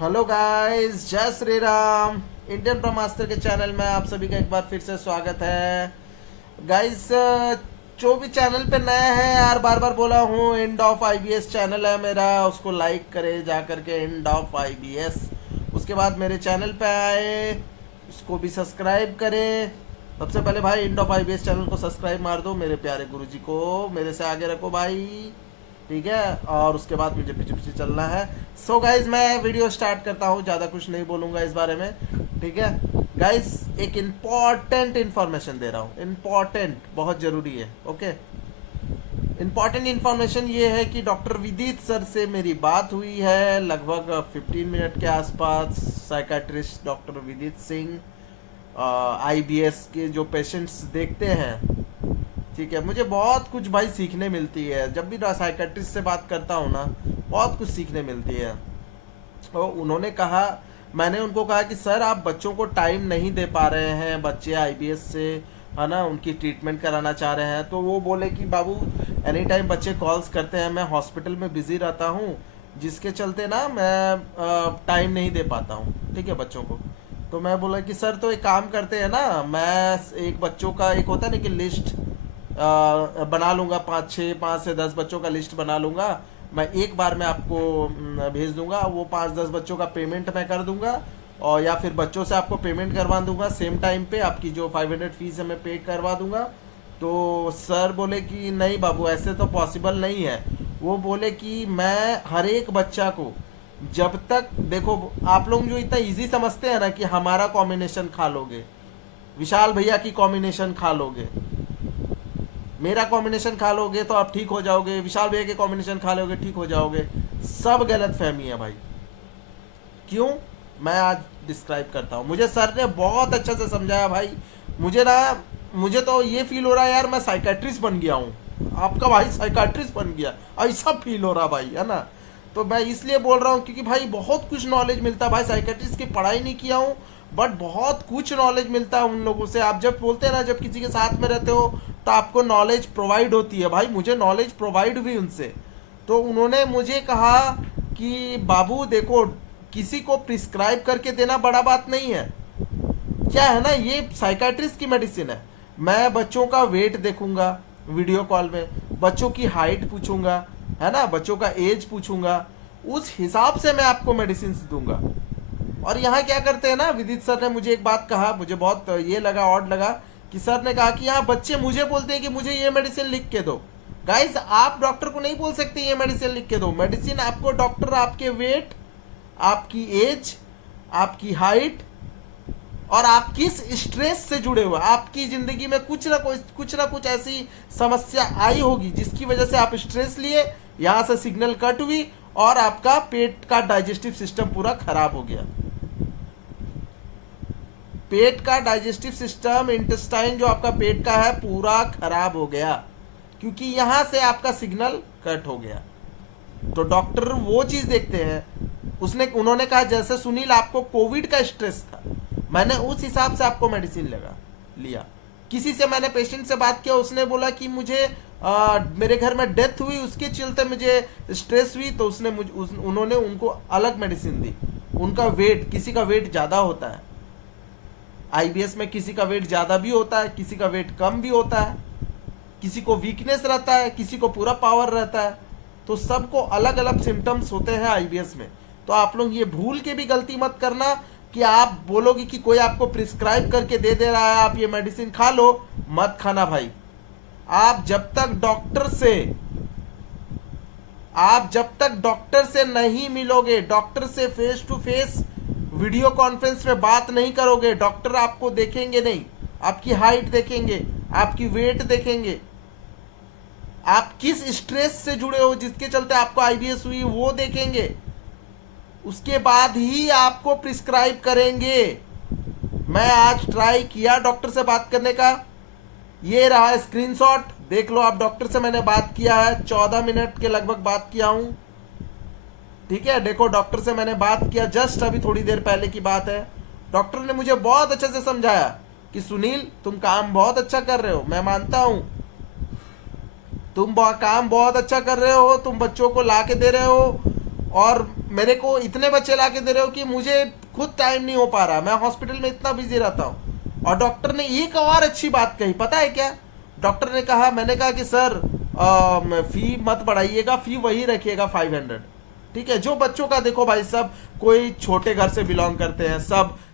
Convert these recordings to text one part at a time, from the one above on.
Hello guys, जय Shri Ram. Indian ब्रह्मास्त्र के channel में आप सभी का एक बार फिर से स्वागत है। गाइस, जो भी चैनल पे नए हैं यार, बार बार बोला हूँ, एंड ऑफ आईबीएस चैनल है मेरा, उसको लाइक करें जा करके, एंड ऑफ आईबीएस। उसके बाद मेरे चैनल पे आए, उसको भी सब्सक्राइब करें। सबसे पहले भाई एंड ऑफ आईबीएस चैनल को सब्सक्राइब मार दो, मेरे प्यारे गुरुजी को मेरे से आगे रखो भाई, ठीक है। और उसके बाद मुझे पीछे पीछे चलना है। सो गाइज, मैं वीडियो स्टार्ट करता हूँ, ज़्यादा कुछ नहीं बोलूँगा इस बारे में, ठीक है। गाइज, एक इम्पॉर्टेंट इन्फॉर्मेशन दे रहा हूँ, इम्पॉर्टेंट, बहुत ज़रूरी है, ओके। इम्पॉर्टेंट इन्फॉर्मेशन ये है कि डॉक्टर विदित सर से मेरी बात हुई है लगभग 15 मिनट के आसपास। साइकाट्रिस्ट डॉक्टर विदित सिंह, आईबीएस के जो पेशेंट्स देखते हैं, ठीक है। मुझे बहुत कुछ भाई सीखने मिलती है, जब भी साइकेट्रिस्ट से बात करता हूँ ना, बहुत कुछ सीखने मिलती है। तो उन्होंने कहा, मैंने उनको कहा कि सर आप बच्चों को टाइम नहीं दे पा रहे हैं, बच्चे आईबीएस से है ना उनकी ट्रीटमेंट कराना चाह रहे हैं। तो वो बोले कि बाबू एनी टाइम बच्चे कॉल्स करते हैं, मैं हॉस्पिटल में बिजी रहता हूँ, जिसके चलते ना मैं टाइम नहीं दे पाता हूँ, ठीक है, बच्चों को। तो मैं बोला कि सर तो एक काम करते हैं ना, मैं एक बच्चों का एक होता है ना कि लिस्ट बना लूँगा, 5 से 10 बच्चों का लिस्ट बना लूँगा, मैं एक बार में आपको भेज दूंगा। वो 5-10 बच्चों का पेमेंट मैं कर दूंगा, और या फिर बच्चों से आपको पेमेंट करवा दूंगा सेम टाइम पे, आपकी जो 500 फीस है मैं पे करवा दूंगा। तो सर बोले कि नहीं बाबू, ऐसे तो पॉसिबल नहीं है। वो बोले कि मैं हर एक बच्चा को, जब तक देखो, आप लोग जो इतना इजी समझते हैं ना कि हमारा कॉम्बिनेशन खा लोगे, विशाल भैया की कॉम्बिनेशन खा लोगे, मेरा कॉम्बिनेशन खा लोगे तो आप ठीक हो जाओगे, विशाल भैया के कॉम्बिनेशन खा लोगे ठीक हो जाओगे, सब गलत फहमी है भाई। क्यों, मैं आज डिस्क्राइब करता हूँ। मुझे सर ने बहुत अच्छा से समझाया भाई। मुझे तो ये फील हो रहा है यार, मैं साइकेट्रिस्ट बन गया हूँ, आपका भाई साइकेट्रिस्ट बन गया, ऐसा फील हो रहा भाई, है ना। तो मैं इसलिए बोल रहा हूँ क्योंकि भाई बहुत कुछ नॉलेज मिलता है भाई। साइकेट्रिस्ट की पढ़ाई नहीं किया हूँ, बट बहुत कुछ नॉलेज मिलता है उन लोगों से। आप जब बोलते हैं ना, जब किसी के साथ में रहते हो तो आपको नॉलेज प्रोवाइड होती है भाई, मुझे नॉलेज प्रोवाइड हुई उनसे। तो उन्होंने मुझे कहा कि बाबू देखो, किसी को प्रिस्क्राइब करके देना बड़ा बात नहीं है, क्या है ना, ये साइकाट्रिस्ट की मेडिसिन है। मैं बच्चों का वेट देखूंगा वीडियो कॉल में, बच्चों की हाइट पूछूंगा, है ना, बच्चों का एज पूछूंगा, उस हिसाब से मैं आपको मेडिसिन दूंगा। और यहाँ क्या करते हैं ना, विदित सर ने मुझे एक बात कहा, मुझे बहुत ये लगा, ऑड लगा, कि सर ने कहा कि यहाँ बच्चे मुझे बोलते हैं कि मुझे ये मेडिसिन लिख के दो। गाइस, आप डॉक्टर को नहीं बोल सकते ये मेडिसिन लिख के दो। मेडिसिन आपको डॉक्टर आपके वेट, आपकी एज, आपकी हाइट, और आप किस स्ट्रेस से जुड़े हुए, आपकी जिंदगी में कुछ ना कुछ ऐसी समस्या आई होगी जिसकी वजह से आप स्ट्रेस लिए, यहां से सिग्नल कट हुई और आपका पेट का डाइजेस्टिव सिस्टम पूरा खराब हो गया। पेट का डाइजेस्टिव सिस्टम, इंटेस्टाइन जो आपका पेट का है, पूरा खराब हो गया, क्योंकि यहां से आपका सिग्नल कट हो गया। तो डॉक्टर वो चीज देखते हैं। उन्होंने कहा जैसे सुनील आपको कोविड का स्ट्रेस था, मैंने उस हिसाब से आपको मेडिसिन लिया। किसी से मैंने पेशेंट से बात किया, उसने बोला कि मुझे मेरे घर में डेथ हुई, उसके चलते मुझे स्ट्रेस हुई, तो उन्होंने उनको अलग मेडिसिन दी। उनका वेट, किसी का वेट ज्यादा होता है आईबीएस में, किसी का वेट ज्यादा भी होता है, किसी का वेट कम भी होता है, किसी को वीकनेस रहता है, किसी को पूरा पावर रहता है। तो सबको अलग अलग सिम्टम्स होते हैं आईबीएस में। तो आप लोग ये भूल के भी गलती मत करना कि आप बोलोगे कि कोई आपको प्रिस्क्राइब करके दे रहा है, आप ये मेडिसिन खा लो, मत खाना भाई। आप जब तक डॉक्टर से नहीं मिलोगे, डॉक्टर से face to face video conference में बात नहीं करोगे, डॉक्टर आपको देखेंगे नहीं, आपकी हाइट देखेंगे, आपकी वेट देखेंगे, आप किस स्ट्रेस से जुड़े हो जिसके चलते आपको आईबीएस हुई वो देखेंगे, उसके बाद ही आपको प्रिस्क्राइब करेंगे। मैं आज ट्राई किया डॉक्टर से बात करने का, ये रहा स्क्रीनशॉट, देख लो आप। डॉक्टर से मैंने बात किया है, 14 मिनट के लगभग बात किया हूं, ठीक है। देखो, डॉक्टर से मैंने बात किया, जस्ट अभी थोड़ी देर पहले की बात है। डॉक्टर ने मुझे बहुत अच्छे से समझाया कि सुनील तुम काम बहुत अच्छा कर रहे हो, मैं मानता हूं तुम काम बहुत अच्छा कर रहे हो, तुम बच्चों को ला के दे रहे हो, और मेरे को इतने बच्चे ला के दे रहे हो कि मुझे खुद टाइम नहीं हो पा रहा, मैं हॉस्पिटल में इतना बिजी रहता हूँ। और डॉक्टर ने एक और अच्छी बात कही, पता है क्या? डॉक्टर ने कहा, मैंने कहा कि सर फी मत बढ़ाइएगा, फी वही रखिएगा 500। ठीक है, जो बच्चों का देखो भाई, सब कोई छोटे घर से बिलोंग करते हैं,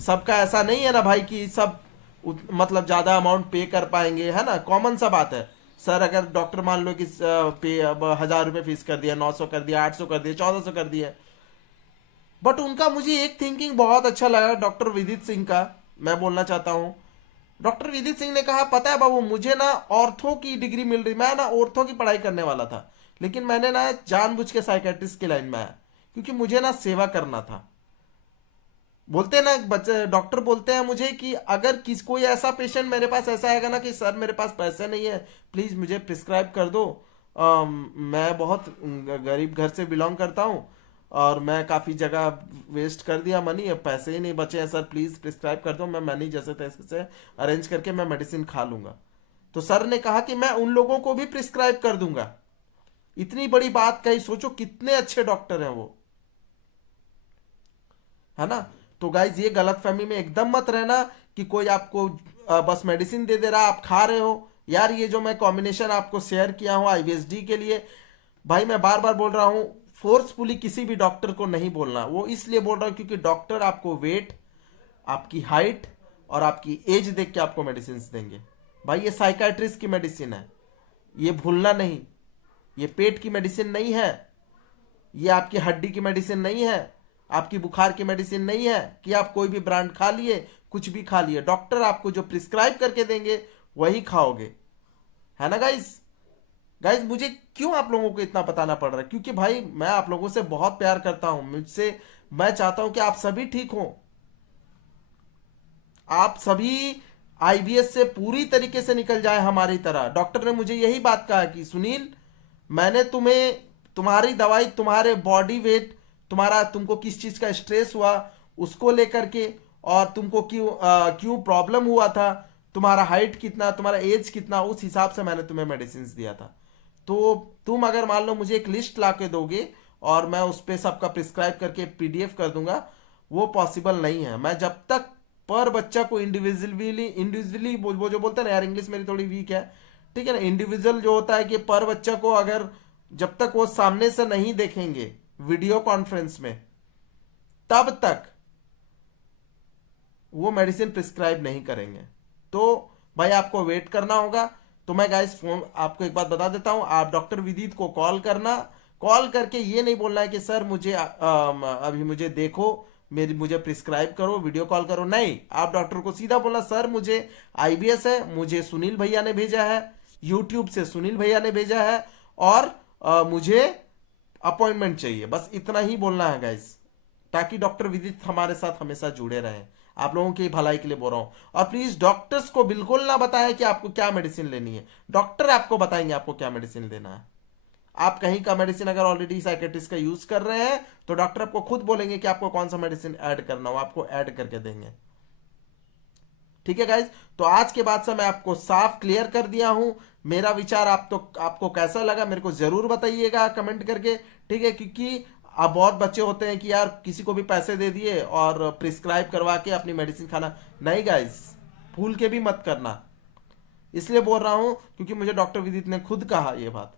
सबका ऐसा नहीं है ना भाई कि सब मतलब ज्यादा अमाउंट पे कर पाएंगे, है ना, कॉमन सा बात है। सर अगर डॉक्टर मान लो कि पे अब 1000 रुपये फीस कर दिया, 900 कर दिया, 800 कर दिया, 1400 कर दिया। बट उनका मुझे एक थिंकिंग बहुत अच्छा लगा, डॉक्टर विदित सिंह का, मैं बोलना चाहता हूँ। डॉक्टर विदित सिंह ने कहा, पता है बाबू, मुझे ना ऑर्थो की डिग्री मिल रही, मैं ना ऑर्थो की पढ़ाई करने वाला था, लेकिन मैंने ना जानबूझ के साइकेट्रिस्ट की लाइन में आया, क्योंकि मुझे ना सेवा करना था। बोलते हैं ना बच्चे, डॉक्टर बोलते हैं मुझे कि अगर किस कोई ऐसा पेशेंट मेरे पास ऐसा आएगा ना कि सर मेरे पास पैसे नहीं है, प्लीज मुझे प्रिस्क्राइब कर दो, मैं बहुत गरीब घर से बिलोंग करता हूँ और मैं काफ़ी जगह वेस्ट कर दिया मनी, अब पैसे ही नहीं बचे हैं सर, प्लीज़ प्रिस्क्राइब कर दो, मैं मनी जैसे तैसे से अरेंज करके मैं मेडिसिन खा लूंगा। तो सर ने कहा कि मैं उन लोगों को भी प्रिस्क्राइब कर दूंगा। इतनी बड़ी बात कही, सोचो कितने अच्छे डॉक्टर हैं वो, है ना। तो गाइज ये गलतफहमी में एकदम मत रहना कि कोई आपको बस मेडिसिन दे दे रहा, आप खा रहे हो। यार ये जो मैं कॉम्बिनेशन आपको शेयर किया हूँ आईवीएसडी के लिए, भाई मैं बार बार बोल रहा हूँ, फोर्सफुली किसी भी डॉक्टर को नहीं बोलना। वो इसलिए बोल रहा हूँ क्योंकि डॉक्टर आपको वेट, आपकी हाइट और आपकी एज देख के आपको मेडिसिन देंगे। भाई ये साइकाट्रिस्ट की मेडिसिन है, ये भूलना नहीं। ये पेट की मेडिसिन नहीं है, ये आपकी हड्डी की मेडिसिन नहीं है, आपकी बुखार की मेडिसिन नहीं है कि आप कोई भी ब्रांड खा लिए, कुछ भी खा लिए। डॉक्टर आपको जो प्रिस्क्राइब करके देंगे वही खाओगे, है ना गाइज। गाइज मुझे क्यों आप लोगों को इतना बताना पड़ रहा है? क्योंकि भाई मैं आप लोगों से बहुत प्यार करता हूं, मुझसे मैं चाहता हूं कि आप सभी ठीक हो, आप सभी आईबीएस से पूरी तरीके से निकल जाए हमारी तरह। डॉक्टर ने मुझे यही बात कहा कि सुनील, मैंने तुम्हें तुम्हारी दवाई, तुम्हारे बॉडी वेट, तुम्हारा तुमको किस चीज का स्ट्रेस हुआ उसको लेकर के, और तुमको क्यों प्रॉब्लम हुआ था, तुम्हारा हाइट कितना, तुम्हारा एज कितना, उस हिसाब से मैंने तुम्हें मेडिसिन दिया था। तो तुम अगर मान लो मुझे एक लिस्ट ला के दोगे और मैं उस पर सबका प्रिस्क्राइब करके पीडीएफ कर दूंगा, वो पॉसिबल नहीं है। मैं जब तक पर बच्चा को इंडिविजुअली इंडिविजुअली वो जो बोलते हैं ना, यार इंग्लिश मेरी थोड़ी वीक है, ठीक है ना, इंडिविजुअल जो होता है कि पर बच्चा को अगर जब तक वो सामने से नहीं देखेंगे वीडियो कॉन्फ्रेंस में, तब तक वो मेडिसिन प्रिस्क्राइब नहीं करेंगे। तो भाई आपको वेट करना होगा। तो मैं गाइस फोन आपको एक बात बता देता हूं, आप डॉक्टर विदीत को कॉल करना, कॉल करके ये नहीं बोलना है कि सर मुझे अभी मुझे देखो, मुझे प्रिस्क्राइब करो, वीडियो कॉल करो, नहीं। आप डॉक्टर को सीधा बोलना, सर मुझे आईबीएस है, मुझे सुनील भैया ने भेजा है, यूट्यूब से सुनील भैया ने भेजा है, और मुझे अपॉइंटमेंट चाहिए, बस इतना ही बोलना है गाइस, ताकि डॉक्टर विदित हमारे साथ हमेशा जुड़े रहें। आप लोगों की भलाई के लिए बोल रहा हूं। और प्लीज डॉक्टर्स को बिल्कुल ना बताएं कि आपको क्या मेडिसिन लेनी है, डॉक्टर आपको बताएंगे आपको क्या मेडिसिन लेना है। आप कहीं का मेडिसिन अगर ऑलरेडी साइकेट्रिस्ट का यूज कर रहे हैं तो डॉक्टर आपको खुद बोलेंगे कि आपको कौन सा मेडिसिन ऐड करना हो, आपको ऐड करके देंगे। ठीक है गाइज, तो आज के बाद से मैं आपको साफ क्लियर कर दिया हूं। मेरा विचार आपको कैसा लगा मेरे को जरूर बताइएगा कमेंट करके, ठीक है। क्योंकि अब बहुत बच्चे होते हैं कि यार किसी को भी पैसे दे दिए और प्रिस्क्राइब करवा के अपनी मेडिसिन खाना, नहीं गाइस, भूल के भी मत करना। इसलिए बोल रहा हूं क्योंकि मुझे डॉक्टर विदित ने खुद कहा ये बात,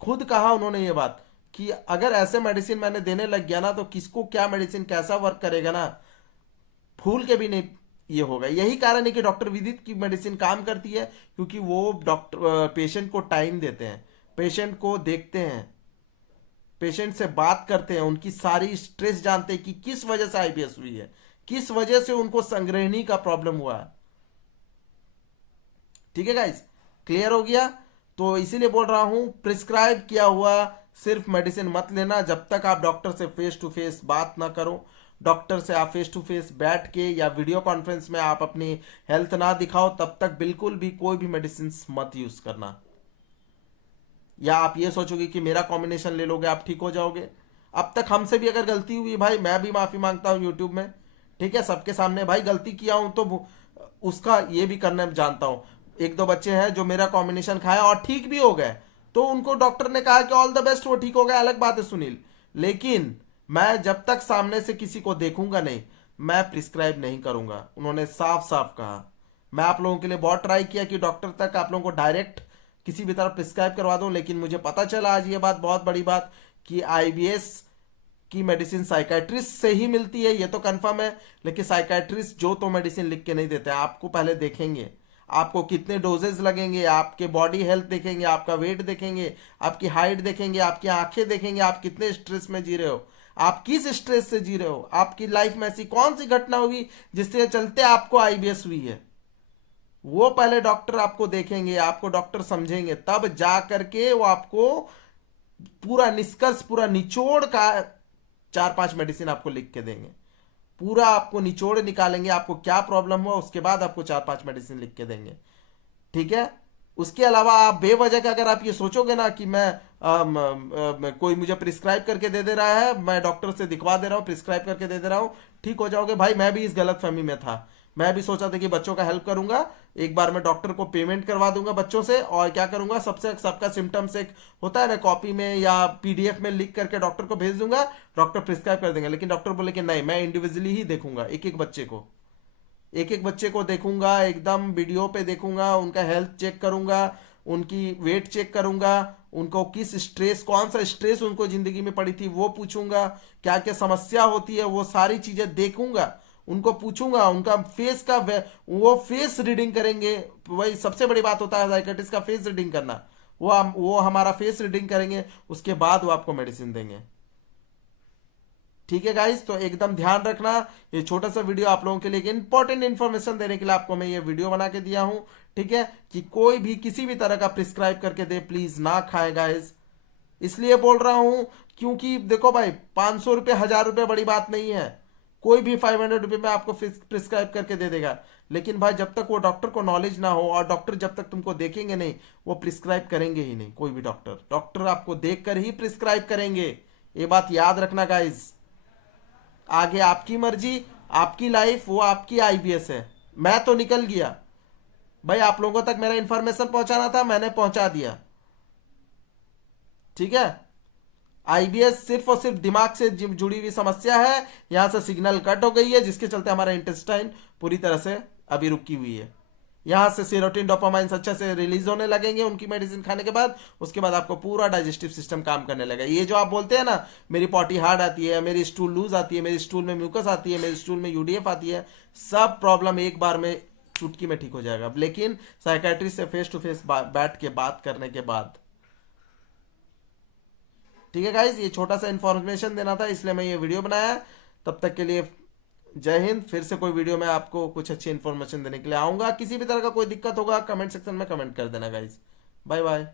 खुद कहा उन्होंने ये बात कि अगर ऐसे मेडिसिन मैंने देने लग गया ना तो किसको क्या मेडिसिन कैसा वर्क करेगा ना, भूल के भी नहीं ये होगा। यही कारण है कि डॉक्टर विदित की मेडिसिन काम करती है, क्योंकि वो डॉक्टर पेशेंट को टाइम देते हैं, पेशेंट को देखते हैं, पेशेंट से बात करते हैं, उनकी सारी स्ट्रेस जानते हैं कि किस वजह से आईबीएस हुई है, किस वजह से उनको संग्रहणी का प्रॉब्लम हुआ है। ठीक है गाइस, क्लियर हो गया। तो इसीलिए बोल रहा हूं, प्रिस्क्राइब किया हुआ सिर्फ मेडिसिन मत लेना जब तक आप डॉक्टर से फेस टू फेस बात ना करो। डॉक्टर से आप फेस टू फेस बैठ के या वीडियो कॉन्फ्रेंस में आप अपनी हेल्थ ना दिखाओ, तब तक बिल्कुल भी कोई भी मेडिसिन मत यूज करना। या आप ये सोचोगे कि मेरा कॉम्बिनेशन ले लोगे आप ठीक हो जाओगे। अब तक हमसे भी अगर गलती हुई भाई, मैं भी माफी मांगता हूं यूट्यूब में, ठीक है, सबके सामने भाई गलती किया हूं तो उसका ये भी करना जानता हूं। एक दो बच्चे हैं जो मेरा कॉम्बिनेशन खाया और ठीक भी हो गए, तो उनको डॉक्टर ने कहा कि ऑल द बेस्ट, वो ठीक हो गया, अलग बात है सुनील। लेकिन मैं जब तक सामने से किसी को देखूंगा नहीं, मैं प्रिस्क्राइब नहीं करूंगा। उन्होंने साफ साफ कहा। मैं आप लोगों के लिए बहुत ट्राई किया कि डॉक्टर तक आप लोगों को डायरेक्ट किसी भी तरह प्रिस्क्राइब करवा दूं, लेकिन मुझे पता चला आज ये बात, बहुत बड़ी बात, कि आईबीएस की मेडिसिन साइकाइट्रिस्ट से ही मिलती है, ये तो कंफर्म है। लेकिन साइकाइट्रिस्ट जो तो मेडिसिन लिख के नहीं देते, आपको पहले देखेंगे, आपको कितने डोजेज लगेंगे, आपके बॉडी हेल्थ देखेंगे, आपका वेट देखेंगे, आपकी हाइट देखेंगे, आपकी आंखें देखेंगे, आप कितने स्ट्रेस में जी रहे हो, आप किस स्ट्रेस से जी रहे हो, आपकी लाइफ में ऐसी कौन सी घटना होगी जिसके चलते आपको आईबीएस हुई है, वो पहले डॉक्टर आपको देखेंगे, आपको डॉक्टर समझेंगे, तब जा करके वो आपको पूरा निष्कर्ष, पूरा निचोड़ का 4-5 मेडिसिन आपको लिख के देंगे। पूरा आपको निचोड़ निकालेंगे, आपको क्या प्रॉब्लम हुआ, उसके बाद आपको 4-5 मेडिसिन लिख के देंगे। ठीक है। उसके अलावा आप बेवजह का अगर आप ये सोचोगे ना कि कोई मुझे प्रिस्क्राइब करके दे दे रहा है, मैं डॉक्टर से दिखवा दे रहा हूँ, प्रिस्क्राइब करके दे दे रहा हूँ, ठीक हो जाओगे, भाई मैं भी इस गलत फहमी में था। मैं भी सोचा था कि बच्चों का हेल्प करूंगा, एक बार मैं डॉक्टर को पेमेंट करवा दूंगा बच्चों से, और क्या करूंगा, सबका सिम्टम्स एक होता है ना, कॉपी में या पीडीएफ में लिख करके डॉक्टर को भेज दूंगा, डॉक्टर प्रिस्क्राइब कर देंगे। लेकिन डॉक्टर बोले कि नहीं, मैं इंडिविजुअली ही देखूंगा, एक एक बच्चे को देखूंगा, एकदम वीडियो पे देखूंगा, उनका हेल्थ चेक करूंगा, उनकी वेट चेक करूंगा, उनको किस स्ट्रेस, कौन सा स्ट्रेस उनको जिंदगी में पड़ी थी वो पूछूंगा, क्या क्या समस्या होती है वो सारी चीजें देखूंगा, उनको पूछूंगा, उनका फेस का वो फेस रीडिंग करेंगे। वही सबसे बड़ी बात होता है साइकियाट्रिस्ट का, फेस रीडिंग करना। वो हमारा फेस रीडिंग करेंगे, उसके बाद वो आपको मेडिसिन देंगे। ठीक है गाइस, तो एकदम ध्यान रखना, ये छोटा सा वीडियो आप लोगों के लिए इंपॉर्टेंट इन्फॉर्मेशन देने के लिए आपको मैं ये वीडियो बना के दिया हूं। ठीक है, कि कोई भी किसी भी तरह का प्रिस्क्राइब करके दे, प्लीज ना खाए गाइस। इसलिए बोल रहा हूं क्योंकि देखो भाई, 500 रुपये 1000 रुपये बड़ी बात नहीं है, कोई भी 500 रुपये में आपको प्रिस्क्राइब करके दे देगा। लेकिन भाई जब तक वो डॉक्टर को नॉलेज ना हो, और डॉक्टर जब तक तुमको देखेंगे नहीं, वो प्रिस्क्राइब करेंगे ही नहीं। कोई भी डॉक्टर आपको देखकर ही प्रिस्क्राइब करेंगे, ये बात याद रखना गाइस। आगे आपकी मर्जी, आपकी लाइफ, वो आपकी आईबीएस है। मैं तो निकल गया भाई, आप लोगों तक मेरा इंफॉर्मेशन पहुंचाना था, मैंने पहुंचा दिया। ठीक है, आईबीएस सिर्फ और सिर्फ दिमाग से जुड़ी हुई समस्या है, यहां से सिग्नल कट हो गई है, जिसके चलते हमारा इंटेस्टाइन पूरी तरह से अभी रुकी हुई है। यहां से सेरोटिन डोपामाइन अच्छे से रिलीज होने लगेंगे उनकी मेडिसिन खाने के बाद, उसके बाद आपको पूरा डाइजेस्टिव सिस्टम काम करने लगेगा। ये जो आप बोलते हैं ना, मेरी पॉटी हार्ड आती है, मेरी स्टूल लूज आती है, मेरी स्टूल में म्यूकस आती है, मेरी स्टूल में यूडीएफ आती है, सब प्रॉब्लम एक बार में चुटकी में ठीक हो जाएगा, लेकिन साइकाइट्रिस्ट से फेस टू फेस बैठ के बात करने के बाद। ठीक है गाइज, ये छोटा सा इन्फॉर्मेशन देना था, इसलिए मैं ये वीडियो बनाया। तब तक के लिए जय हिंद। फिर से कोई वीडियो में आपको कुछ अच्छी इन्फॉर्मेशन देने के लिए आऊंगा। किसी भी तरह का कोई दिक्कत होगा कमेंट सेक्शन में कमेंट कर देना गाइज। Bye bye.